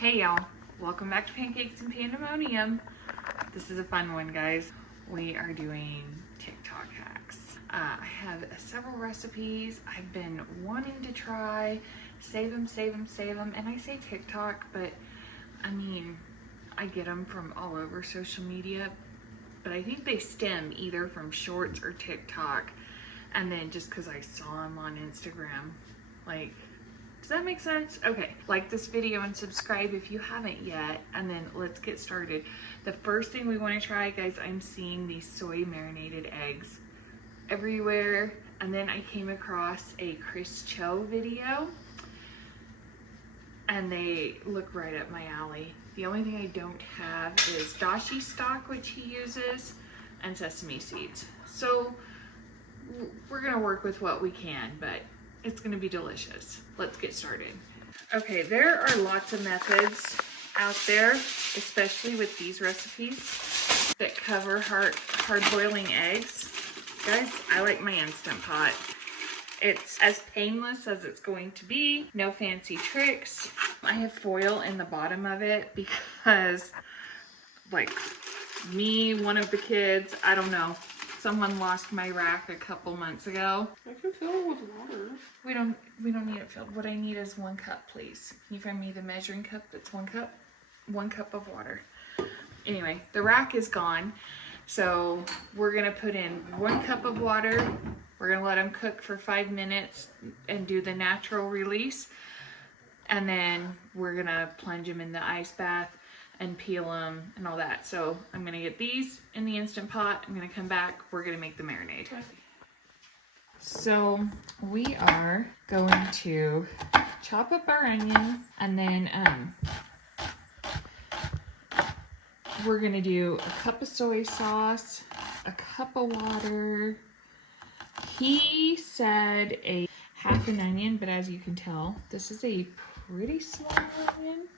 Hey y'all, welcome back to Pancakes and Pandemonium. This is a fun one, guys. We are doing TikTok hacks. I have several recipes I've been wanting to try, save them, and I say TikTok, but I mean, I get them from all over social media, but I think they stem either from Shorts or TikTok, and then just because I saw them on Instagram, like, does that make sense? Okay, like this video and subscribe if you haven't yet, and then let's get started. The first thing we want to try, guys, I'm seeing these soy marinated eggs everywhere, and then I came across a Chris Cho video, and they look right up my alley. The only thing I don't have is dashi stock, which he uses, and sesame seeds. So we're gonna work with what we can, but it's gonna be delicious. Let's get started. Okay, there are lots of methods out there, especially with these recipes that cover hard boiling eggs. Guys, I like my Instant Pot. It's as painless as it's going to be. No fancy tricks. I have foil in the bottom of it because, like, me, one of the kids, I don't know, someone lost my rack a couple months ago. I can fill it with water. We don't need it filled. What I need is 1 cup, please. Can you find me the measuring cup that's 1 cup? 1 cup of water. Anyway, the rack is gone. So we're gonna put in 1 cup of water. We're gonna let them cook for 5 minutes and do the natural release. And then we're gonna plunge them in the ice bath and peel them and all that. So I'm gonna get these in the Instant Pot. I'm gonna come back. We're gonna make the marinade. So we are going to chop up our onions, and then we're gonna do a cup of soy sauce, a cup of water. He said a half an onion, but as you can tell, this is a pretty small onion.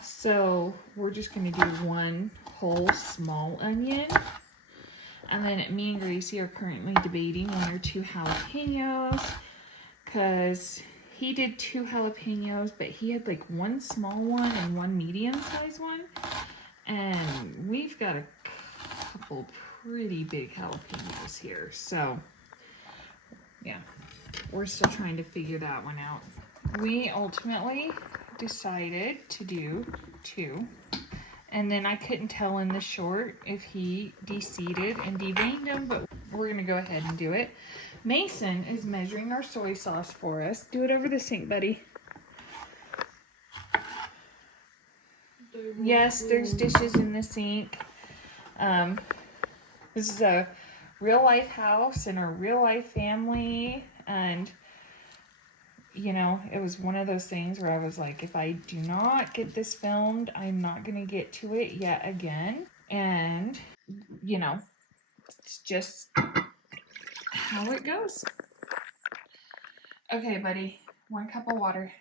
So we're just gonna do 1 whole small onion. And then me and Gracie are currently debating 1 or 2 jalapenos, because he did 2 jalapenos, but he had like 1 small one and 1 medium-sized one. And we've got a couple pretty big jalapenos here. So yeah, we're still trying to figure that one out. We ultimately decided to do 2. And then I couldn't tell in the short if he de-seeded and deveined them, but we're gonna go ahead and do it. Mason is measuring our soy sauce for us. Do it over the sink, buddy. Yes, there's dishes in the sink. This is a real life house and a real life family, and you know, it was one of those things where I was like, if I do not get this filmed, I'm not going to get to it yet again. And, you know, it's just how it goes. Okay, buddy, 1 cup of water.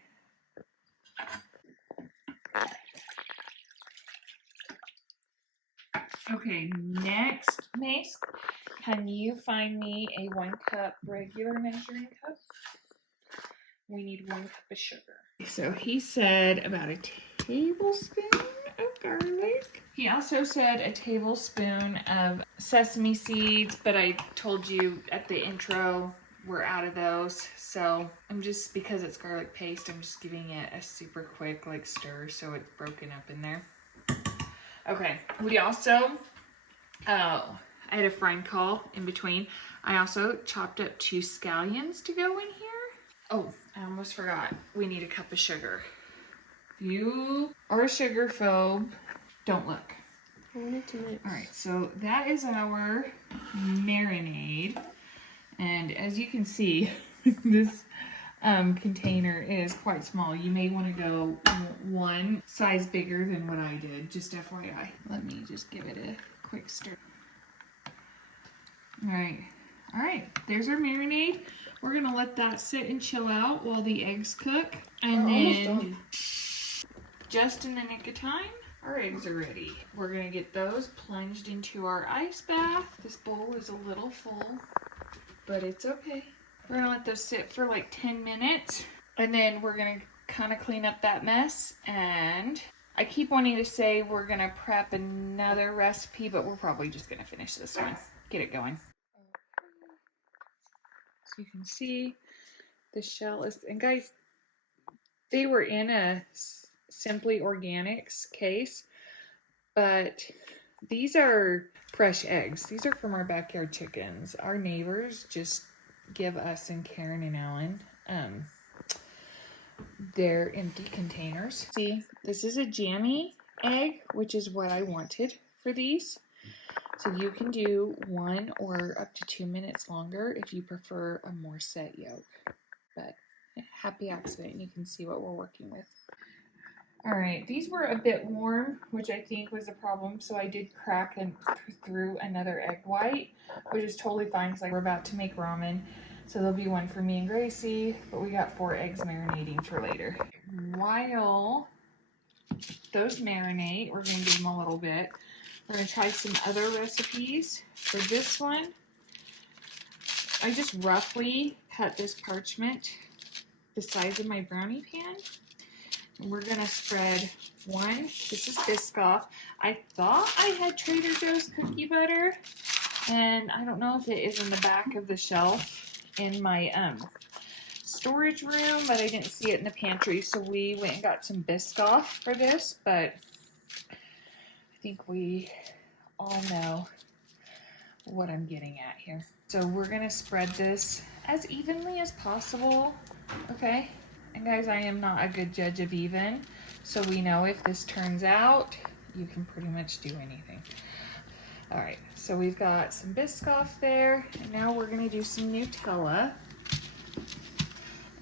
Okay, next, Mace, can you find me a 1 cup regular measuring cup? We need 1 cup of sugar. So he said about a tablespoon of garlic. He also said a tablespoon of sesame seeds, but I told you at the intro we're out of those. So I'm just, because it's garlic paste, I'm just giving it a super quick like stir so it's broken up in there. Okay, we also, I had a friend call in between. I also chopped up 2 scallions to go in here. Oh, I almost forgot. We need a cup of sugar. If you are a sugar phobe, don't look. I wanted to mix. All right, so that is our marinade. And as you can see, this container is quite small. You may want to go 1 size bigger than what I did, just FYI. Let me just give it a quick stir. All right, there's our marinade. We're gonna let that sit and chill out while the eggs cook. And then, just in the nick of time, our eggs are ready. We're gonna get those plunged into our ice bath. This bowl is a little full, but it's okay. We're gonna let those sit for like 10 minutes. And then we're gonna kind of clean up that mess. And I keep wanting to say we're gonna prep another recipe, but we're probably just gonna finish this one, get it going. So you can see the shell is, and guys, they were in a Simply Organics case, but these are fresh eggs. These are from our backyard chickens. Our neighbors just give us and Karen and Alan their empty containers. See, this is a jammy egg, which is what I wanted for these. So you can do 1 or up to 2 minutes longer if you prefer a more set yolk. But happy accident, you can see what we're working with. All right, these were a bit warm, which I think was a problem, so I did crack and through another egg white, which is totally fine because we're about to make ramen. So there'll be one for me and Gracie, but we got 4 eggs marinating for later. While those marinate, we're going to give them a little bit. We're going to try some other recipes. For this one, I just roughly cut this parchment the size of my brownie pan. And we're going to spread one. This is Biscoff. I thought I had Trader Joe's cookie butter, and I don't know if it is in the back of the shelf in my storage room, but I didn't see it in the pantry, so we went and got some Biscoff for this, but I think we all know what I'm getting at here. So we're going to spread this as evenly as possible, okay? And guys, I am not a good judge of even, so we know if this turns out, you can pretty much do anything. All right, so we've got some Biscoff there, and now we're gonna do some Nutella.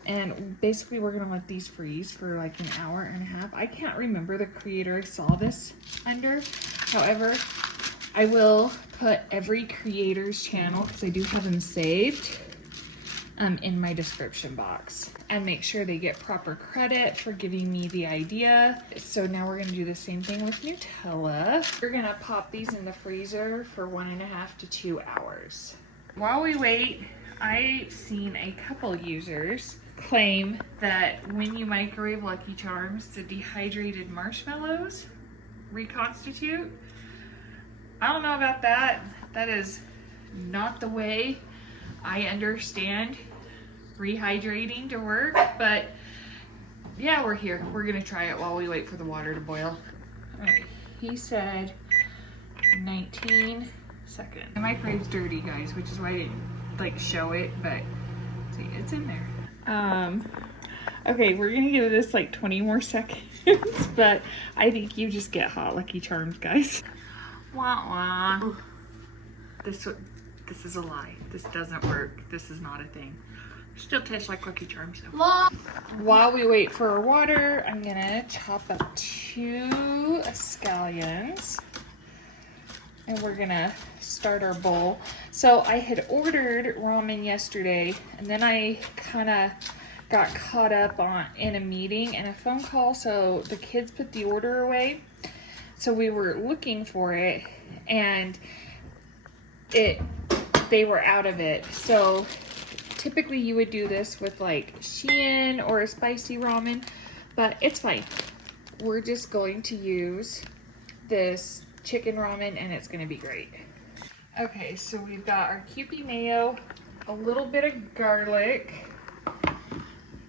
And basically we're gonna let these freeze for like an hour and a half. I can't remember the creator I saw this under. However, I will put every creator's channel, because I do have them saved, in my description box, and make sure they get proper credit for giving me the idea. So now we're gonna do the same thing with Nutella. We're gonna pop these in the freezer for 1.5 to 2 hours. While we wait, I've seen a couple users claim that when you microwave Lucky Charms, the dehydrated marshmallows reconstitute. I don't know about that. That is not the way I understand rehydrating to work, but yeah, we're here. We're gonna try it while we wait for the water to boil. All right, he said 19 seconds. The microwave's dirty, guys, which is why I didn't like show it, but see, it's in there. Okay, we're gonna give this like 20 more seconds, but I think you just get hot Lucky Charms, guys. Wah wah. This is a lie. This doesn't work. This is not a thing. Still tastes like Lucky Charms though. While we wait for our water, I'm gonna chop up 2 scallions. And we're gonna start our bowl. So I had ordered ramen yesterday, and then I kind of got caught up in a meeting and a phone call, so the kids put the order away. So we were looking for it, and they were out of it. So typically you would do this with like Shein or a spicy ramen, but it's fine. We're just going to use this chicken ramen, and it's going to be great. Okay, so we've got our Kewpie mayo, a little bit of garlic.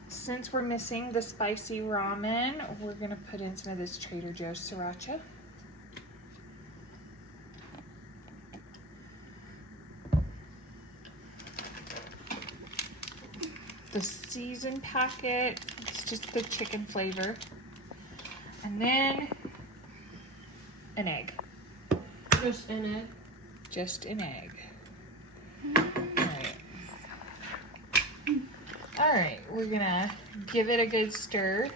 Since we're missing the spicy ramen, we're going to put in some of this Trader Joe's sriracha. The seasoned packet, it's just the chicken flavor. And then an egg. Just an egg. Just an egg. Alright. Alright, we're gonna give it a good stir.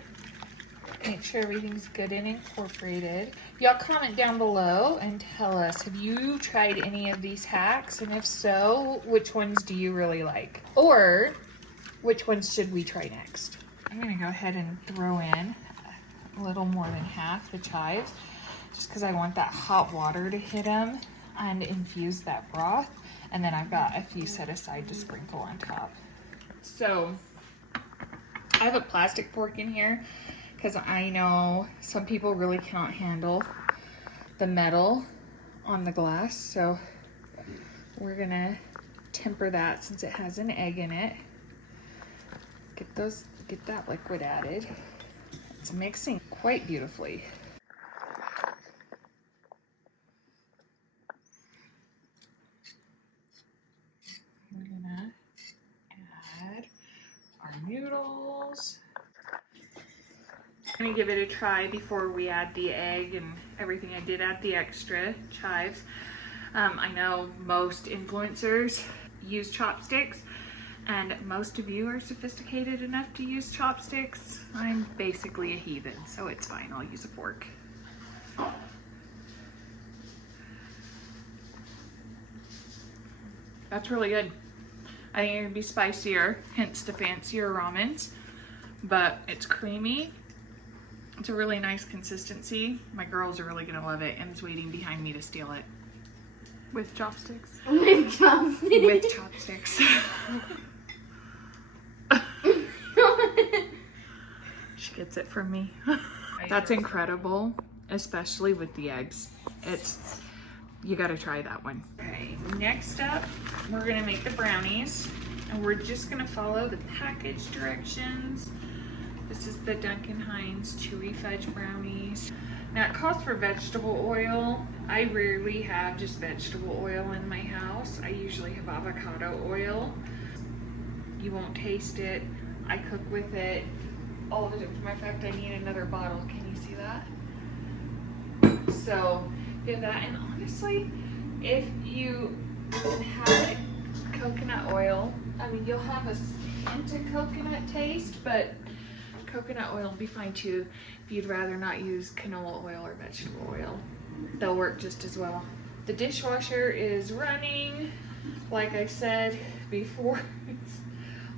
Make sure everything's good and incorporated. Y'all comment down below and tell us, have you tried any of these hacks? And if so, which ones do you really like? Or which ones should we try next? I'm gonna go ahead and throw in a little more than half the chives, just because I want that hot water to hit them and infuse that broth. And then I've got a few set aside to sprinkle on top. So I have a plastic fork in here because I know some people really cannot handle the metal on the glass, so we're gonna temper that since it has an egg in it. Get that liquid added. It's mixing quite beautifully. We're gonna add our noodles. I'm gonna give it a try before we add the egg and everything. I did add the extra chives. I know most influencers use chopsticks, and most of you are sophisticated enough to use chopsticks. I'm basically a heathen, so it's fine. I'll use a fork. That's really good. I think it's gonna be spicier, hence the fancier ramens, but it's creamy. It's a really nice consistency. My girls are really gonna love it. Em's waiting behind me to steal it. With chopsticks. With chopsticks. With chopsticks. She gets it from me. That's incredible, especially with the eggs. You gotta try that one. Okay, next up, we're gonna make the brownies, and we're just gonna follow the package directions. This is the Duncan Hines Chewy Fudge Brownies. Now it calls for vegetable oil. I rarely have just vegetable oil in my house. I usually have avocado oil. You won't taste it. I cook with it all the time. As a matter of fact, I need another bottle. Can you see that? So get that, and honestly, if you had coconut oil, I mean, you'll have a hint of coconut taste, but coconut oil will be fine too if you'd rather not use canola oil or vegetable oil. They'll work just as well. The dishwasher is running. Like I said before, it's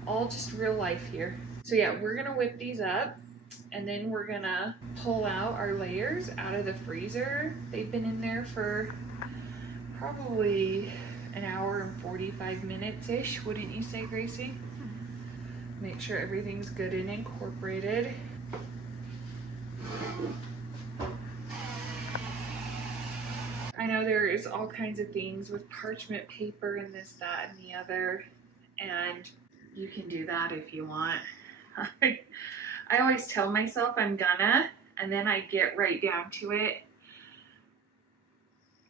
all just real life here. So yeah, we're gonna whip these up, and then we're gonna pull out our layers out of the freezer. They've been in there for probably an hour and 45 minutes-ish, wouldn't you say, Gracie? Make sure everything's good and incorporated. I know there is all kinds of things with parchment paper and this, that, and the other, and you can do that if you want. I always tell myself I'm gonna, and then I get right down to it,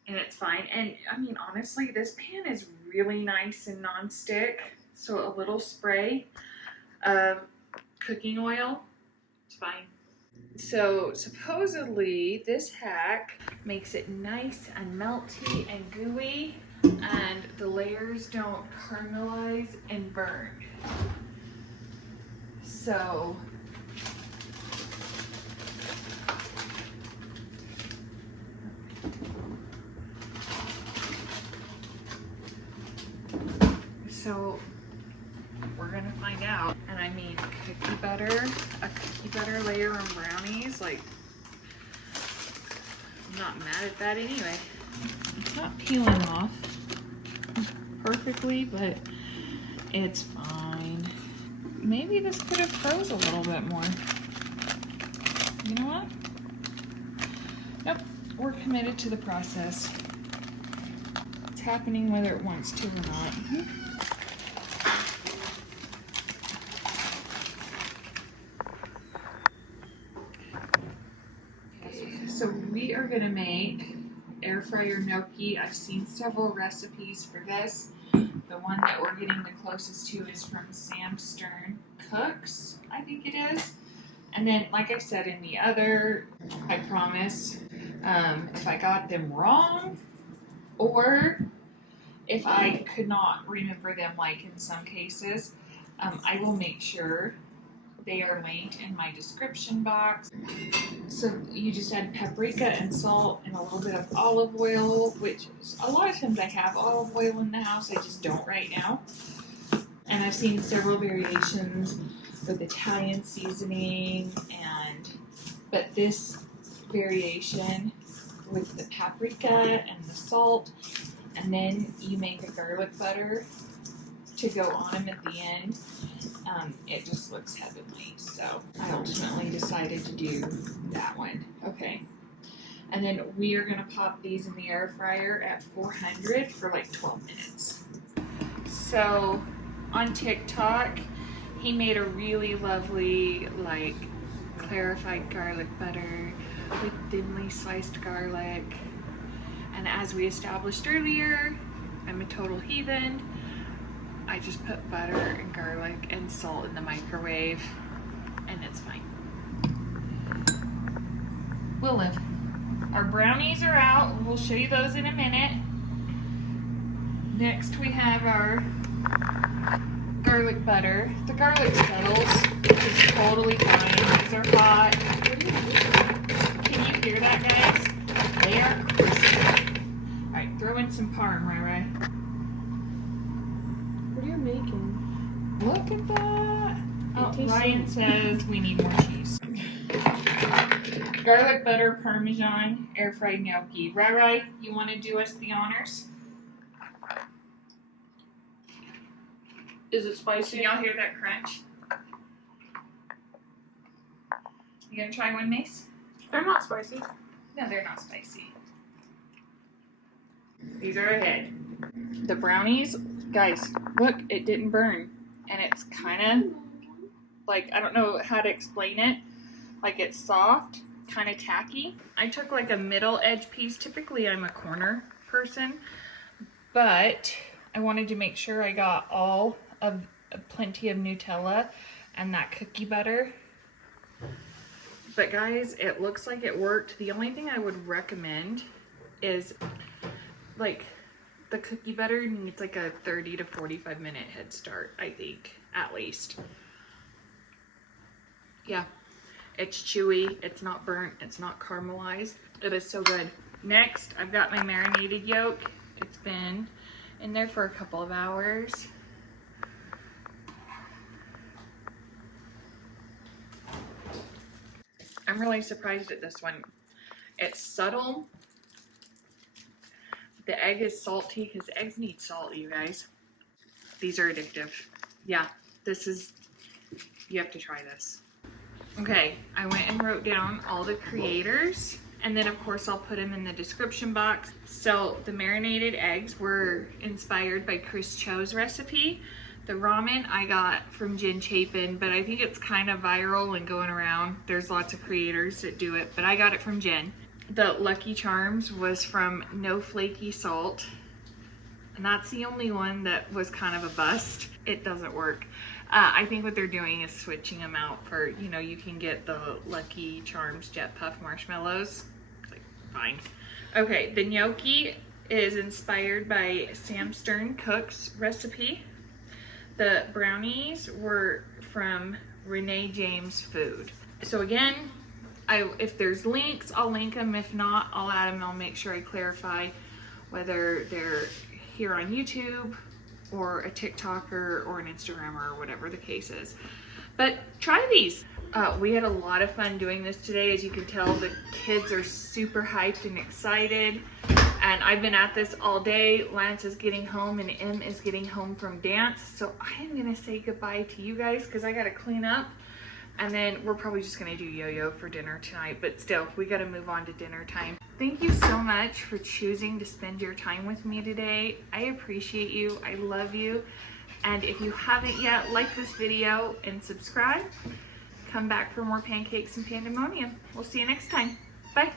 and it's fine. And I mean, honestly, this pan is really nice and non-stick, so a little spray of cooking oil, it's fine. So supposedly this hack makes it nice and melty and gooey, and the layers don't caramelize and burn. So we're gonna find out. And I mean, a cookie butter layer on brownies, like, I'm not mad at that anyway. It's not peeling off perfectly, but it's fine. Maybe this could have froze a little bit more. You know what? Nope, we're committed to the process. It's happening whether it wants to or not. So we are gonna make air fryer gnocchi. I've seen several recipes for this. The one that we're getting the closest to is from Sam Stern Cooks, I think it is. And then, like I said in the other, I promise, if I got them wrong, or if I could not remember them, like in some cases, I will make sure they are linked in my description box. So you just add paprika and salt and a little bit of olive oil, which is, a lot of times I have olive oil in the house, I just don't right now. And I've seen several variations with Italian seasoning, but this variation with the paprika and the salt, and then you make a garlic butter to go on them at the end. it just looks heavenly. So I ultimately decided to do that one. Okay. And then we are gonna pop these in the air fryer at 400 for like 12 minutes. So on TikTok, he made a really lovely like clarified garlic butter with thinly sliced garlic. And as we established earlier, I'm a total heathen. I just put butter and garlic and salt in the microwave and it's fine. We'll live. Our brownies are out. We'll show you those in a minute. Next we have our garlic butter. The garlic settles, which is totally fine. These are hot. Can you hear that, guys? They are crispy. Alright, throw in some parm, Rai. What are you making? Look at that. Oh, tastes Ryan says we need more cheese. Garlic butter, parmesan, air fried gnocchi. Rai, you want to do us the honors? Is it spicy? Can y'all hear that crunch? You gonna try one, Mace? They're not spicy. No, they're not spicy. These are ahead. The brownies, guys, look, it didn't burn. And it's kind of like, I don't know how to explain it. Like it's soft, kind of tacky. I took like a middle edge piece. Typically I'm a corner person, but I wanted to make sure I got all of plenty of Nutella and that cookie butter. But guys, it looks like it worked. The only thing I would recommend is like the cookie butter needs like a 30 to 45 minute head start, I think, at least. Yeah, it's chewy, it's not burnt, it's not caramelized. It is so good. Next, I've got my marinated yolk. It's been in there for a couple of hours. I'm really surprised at this one. It's subtle. The egg is salty because eggs need salt, you guys. These are addictive. Yeah, this is, you have to try this. Okay, I went and wrote down all the creators, and then of course I'll put them in the description box. So the marinated eggs were inspired by Chris Cho's recipe. The ramen I got from Chapin, but I think it's kind of viral and going around. There's lots of creators that do it, but I got it from Jen. The Lucky Charms was from No Flaky Salt, and that's the only one that was kind of a bust. It doesn't work. I think what they're doing is switching them out for, you know, you can get the Lucky Charms Jet Puff Marshmallows. Like, fine. Okay, the gnocchi is inspired by Sam Stern Cook's recipe. The brownies were from Renee James Food. So again, if there's links, I'll link them. If not, I'll add them. I'll make sure I clarify whether they're here on YouTube or a TikToker or an Instagrammer or whatever the case is. But try these. We had a lot of fun doing this today. As you can tell, the kids are super hyped and excited. And I've been at this all day. Lance is getting home and Em is getting home from dance. So I am gonna say goodbye to you guys because I gotta clean up. And then we're probably just gonna do yo-yo for dinner tonight, but still, we gotta move on to dinner time. Thank you so much for choosing to spend your time with me today. I appreciate you, I love you. And if you haven't yet, like this video and subscribe. Come back for more Pancakes and Pandemonium. We'll see you next time. Bye.